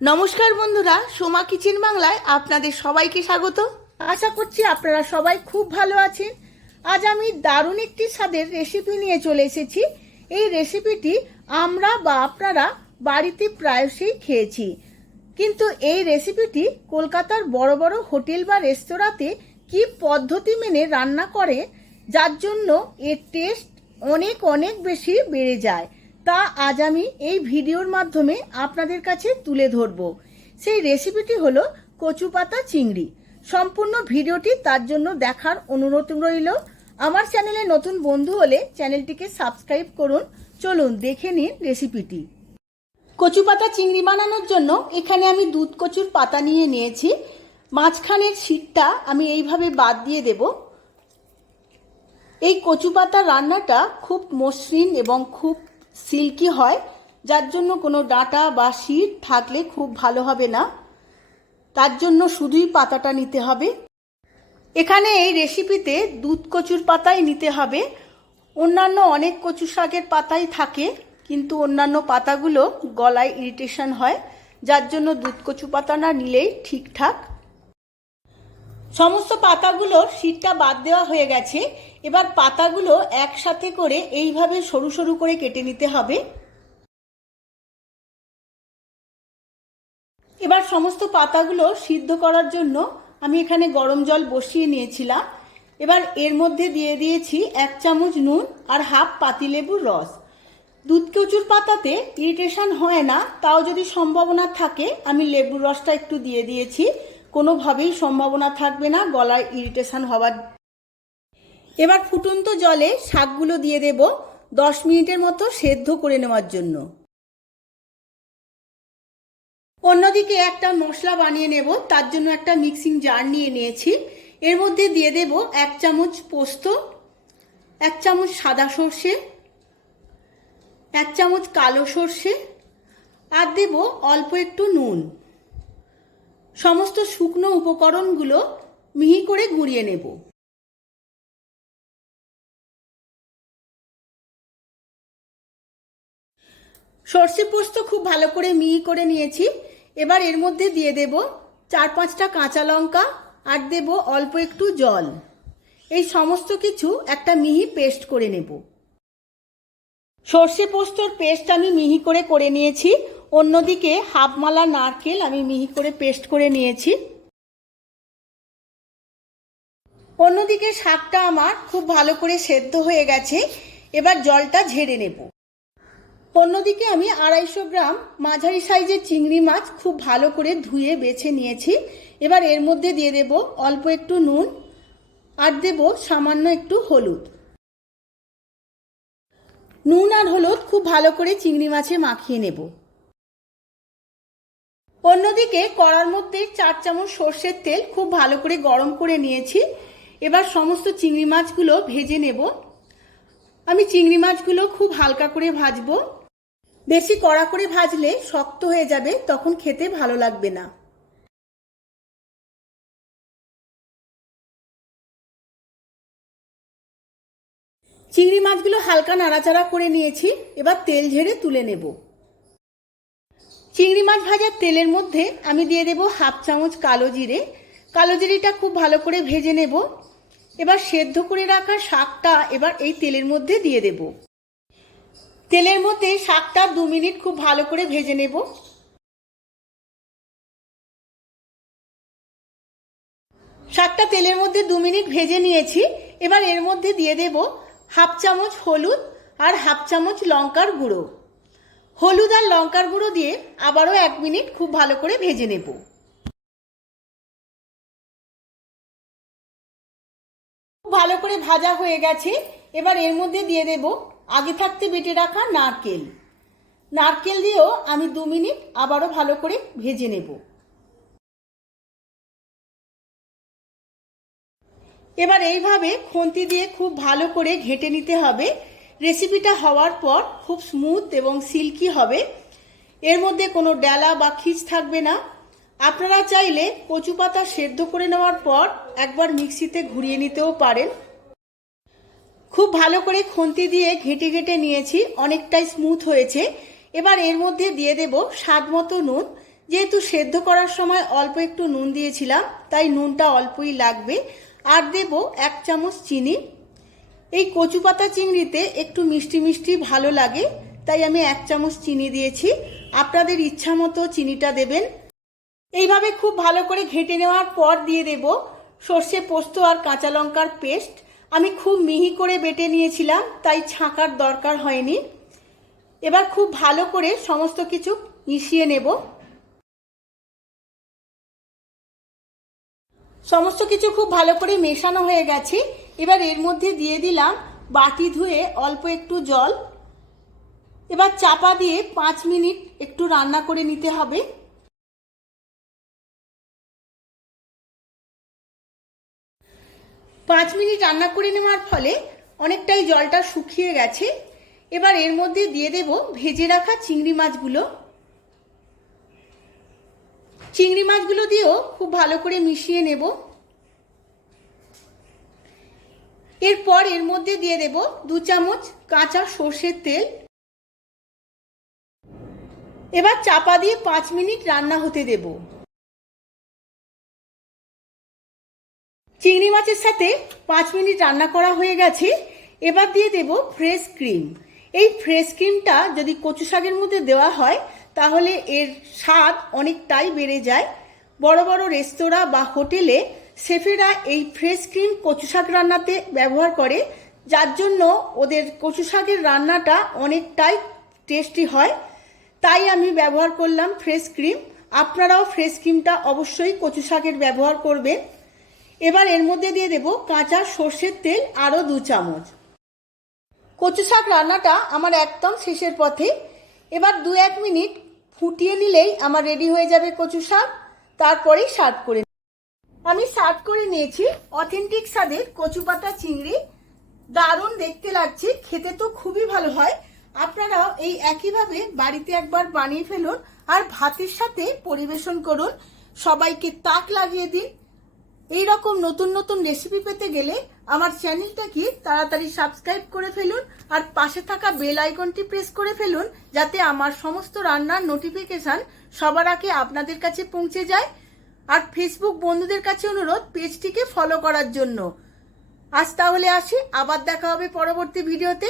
নমস্কার বন্ধুরা, সোমা কিচেন বাংলায় আপনাদের সবাইকে স্বাগত। আশা করছি আপনারা সবাই খুব ভালো আছেন। আজ আমি দারুণ একটি স্বাদের রেসিপি নিয়ে চলে এসেছি। এই রেসিপিটি আমরা বা আপনারা বাড়িতে প্রায়শই খেয়েছি। কিন্তু এই রেসিপিটি কলকাতার বড় বড় হোটেল বা রেস্তোরাঁতে কি পদ্ধতি মেনে রান্না করে, যার জন্য এর টেস্ট অনেক অনেক বেশি বেড়ে যায়। তা আজ আমি এই ভিডিওর মাধ্যমে আপনাদের কাছে তুলে ধরব। সেই রেসিপিটি হলো কচু পাতা চিংড়ি। সম্পূর্ণ ভিডিওটি তার জন্য দেখার অনুরোধ রইল। আমার চ্যানেলে নতুন বন্ধু হলে চ্যানেলটিকে সাবস্ক্রাইব করুন। চলুন দেখে নিন রেসিপিটি কচু পাতা চিংড়ি বানানোর জন্য এখানে আমি দুধ কচুর পাতা নিয়ে নিয়েছি। মাঝখানের শীতটা আমি এইভাবে বাদ দিয়ে দেব। এই কচু পাতা রান্নাটা খুব মসৃণ এবং খুব সিল্কি হয়, যার জন্য কোনো ডাঁটা বা শীত থাকলে খুব ভালো হবে না। তার জন্য শুধুই পাতাটা নিতে হবে। এখানে এই রেসিপিতে দুধ কচুর পাতাই নিতে হবে। অন্যান্য অনেক কচু শাকের পাতাই থাকে, কিন্তু অন্যান্য পাতাগুলো গলায় ইরিটেশন হয়, যার জন্য দুধ কচু পাতা না নিলেই ঠিকঠাক। সমস্ত পাতাগুলো শীতটা বাদ দেওয়া হয়ে গেছে। এবার পাতাগুলো একসাথে করে এইভাবে সরু সরু করে কেটে নিতে হবে। এবার সমস্ত পাতাগুলো সিদ্ধ করার জন্য আমি এখানে গরম জল বসিয়ে নিয়েছিলাম। এবার এর মধ্যে দিয়ে দিয়েছি এক চামচ নুন আর হাফ পাতিলেবুর রস। দুধ কচুর পাতাতে ইরিটেশন হয় না, তাও যদি সম্ভাবনা থাকে আমি লেবুর রসটা একটু দিয়ে দিয়েছি। কোনোভাবেই সম্ভাবনা থাকবে না, গলায় ইরিটেশন হওয়ার এবার ফুটন্ত জলে শাকগুলো দিয়ে দেব দশ মিনিটের মতো সেদ্ধ করে নেওয়ার জন্য। অন্যদিকে একটা মশলা বানিয়ে নেব, তার জন্য একটা মিক্সিং জার নিয়ে নিয়েছি। এর মধ্যে দিয়ে দেব এক চামচ পোস্ত, এক চামচ সাদা সর্ষে, এক চামচ কালো সর্ষে, আর দেব অল্প একটু নুন। সমস্ত শুকনো উপকরণগুলো মিহি করে গুঁড়িয়ে নেব। সর্ষে পোস্ত খুব ভালো করে মিহি করে নিয়েছি। এবার এর মধ্যে দিয়ে দেব চার পাঁচটা কাঁচা লঙ্কা আর দেব অল্প একটু জল। এই সমস্ত কিছু একটা মিহি পেস্ট করে নেব। সর্ষে পোস্তর পেস্ট আমি মিহি করে করে নিয়েছি। অন্যদিকে হাফমালা নারকেল আমি মিহি করে পেস্ট করে নিয়েছি। অন্যদিকে শাকটা আমার খুব ভালো করে সেদ্ধ হয়ে গেছে। এবার জলটা ঝেড়ে নেব। অন্যদিকে আমি আড়াইশো গ্রাম মাঝারি সাইজের চিংড়ি মাছ খুব ভালো করে ধুয়ে বেছে নিয়েছি। এবার এর মধ্যে দিয়ে দেব অল্প একটু নুন আর দেব সামান্য একটু হলুদ। নুন আর হলুদ খুব ভালো করে চিংড়ি মাছে মাখিয়ে নেব। অন্যদিকে কড়ার মধ্যে চার চামচ সর্ষের তেল খুব ভালো করে গরম করে নিয়েছি। এবার সমস্ত চিংড়ি মাছগুলো ভেজে নেব। আমি চিংড়ি মাছগুলো খুব হালকা করে ভাজবো। বেশি কড়া করে ভাজলে শক্ত হয়ে যাবে, তখন খেতে ভালো লাগবে না। চিংড়ি মাছগুলো হালকা নাড়াচাড়া করে নিয়েছি, এবার তেল ঝেড়ে তুলে নেব। চিংড়ি মাছ ভাজার তেলের মধ্যে আমি দিয়ে দেব হাফ চামচ কালো জিরে। কালো জিরেটা খুব ভালো করে ভেজে নেব। এবার সেদ্ধ করে রাখা শাকটা এবার এই তেলের মধ্যে দিয়ে দেব। তেলের মধ্যে শাকটা দু মিনিট খুব ভালো করে ভেজে নেব। শাকটা তেলের মধ্যে দু মিনিট ভেজে নিয়েছি। এবার এর মধ্যে দিয়ে দেব হাফ চামচ হলুদ আর হাফ চামচ লঙ্কার গুঁড়ো। হলুদ আর লঙ্কার গুঁড়ো দিয়ে আবারও এক মিনিট খুব ভালো করে ভেজে নেব। ভালো করে ভাজা হয়ে গেছে। এবার এর মধ্যে দিয়ে দেব আগে থাকতে বেটে রাখা নারকেল। নারকেল দিয়েও আমি দু মিনিট আবারও ভালো করে ভেজে নেব। এবার এইভাবে খুন্তি দিয়ে খুব ভালো করে ঘেটে নিতে হবে। রেসিপিটা হওয়ার পর খুব স্মুথ এবং সিল্কি হবে। এর মধ্যে কোনো ডালা বা খিচ থাকবে না। আপনারা চাইলে কচু পাতা সেদ্ধ করে নেওয়ার পর একবার মিক্সিতে ঘুরিয়ে নিতেও পারেন। খুব ভালো করে খুন্তি দিয়ে ঘেটে ঘেটে নিয়েছি, অনেকটাই স্মুথ হয়েছে। এবার এর মধ্যে দিয়ে দেব স্বাদ মতো নুন। যেহেতু সেদ্ধ করার সময় অল্প একটু নুন দিয়েছিলাম, তাই নুনটা অল্পই লাগবে। আর দেব এক চামচ চিনি। এই কচু পাতা চিংড়িতে একটু মিষ্টি মিষ্টি ভালো লাগে, তাই আমি এক চামচ চিনি দিয়েছি। আপনাদের ইচ্ছা মতো চিনিটা দেবেন। এইভাবে খুব ভালো করে ঘেঁটে নেওয়ার পর দিয়ে দেব সর্ষে পোস্ত আর কাঁচা লঙ্কার পেস্ট। আমি খুব মিহি করে বেটে নিয়েছিলাম, তাই ছাঁকার দরকার হয়নি। এবার খুব ভালো করে সমস্ত কিছু মিশিয়ে নেব। সমস্ত কিছু খুব ভালো করে মেশানো হয়ে গেছে। এবার এর মধ্যে দিয়ে দিলাম বাটি ধুয়ে অল্প একটু জল। এবার চাপা দিয়ে পাঁচ মিনিট একটু রান্না করে নিতে হবে। পাঁচ মিনিট রান্না করে নেওয়ার ফলে অনেকটাই জলটা শুকিয়ে গেছে। এবার এর মধ্যে দিয়ে দেব ভেজে রাখা চিংড়ি মাছগুলো। চিংড়ি মাছগুলো দিয়েও খুব ভালো করে মিশিয়ে নেব। এরপর এর মধ্যে দিয়ে দেব দু চামচ কাঁচা সর্ষের তেল। এবার চাপা দিয়ে পাঁচ মিনিট রান্না হতে দেব। চিংড়ি মাছের সাথে পাঁচ মিনিট রান্না করা হয়ে গেছে। এবার দিয়ে দেব ফ্রেশ ক্রিম এই ফ্রেশ ক্রিমটা যদি কচু শাকের মধ্যে দেওয়া হয়, তাহলে এর স্বাদ অনেকটাই বেড়ে যায়। বড় বড় রেস্তোরাঁ বা হোটেলে শেফেরা এই ফ্রেশ ক্রিম কচু শাক রান্নাতে ব্যবহার করে, যার জন্য ওদের কচু শাকের রান্নাটা অনেকটাই টেস্টি হয়। তাই আমি ব্যবহার করলাম ফ্রেশ ক্রিম আপনারাও ফ্রেশ ক্রিমটা অবশ্যই কচু শাকের ব্যবহার করবেন। এবার এর মধ্যে দিয়ে দেব কাঁচা সর্ষের তেল আরও দু চামচ। কচু শাক রান্নাটা আমার একদম শেষের পথে। এবার দু এক মিনিট ফুটিয়ে নিলেই আমার রেডি হয়ে যাবে কচু শাক। তারপরেই সার্ভ করে আমি সার্ভ করে নিয়েছি অথেন্টিক স্বাদের কচু পাতা চিংড়ি। দারুণ দেখতে লাগছে, খেতে তো খুবই ভালো হয়। আপনারাও এই একইভাবে বাড়িতে একবার বানিয়ে ফেলুন আর ভাতের সাথে পরিবেশন করুন। সবাইকে তাক লাগিয়ে দিন। এই রকম নতুন নতুন রেসিপি পেতে গেলে আমার চ্যানেলটাকে তাড়াতাড়ি সাবস্ক্রাইব করে ফেলুন আর পাশে থাকা বেল আইকনটি প্রেস করে ফেলুন যাতে আমার সমস্ত রান্নার নোটিফিকেশন সবার আগে আপনাদের কাছে পৌঁছে যায় আর ফেসবুক বন্ধুদের কাছে অনুরোধ পেজটিকে ফলো করার জন্য। আজ তাহলে আসি, আবার দেখা হবে পরবর্তী ভিডিওতে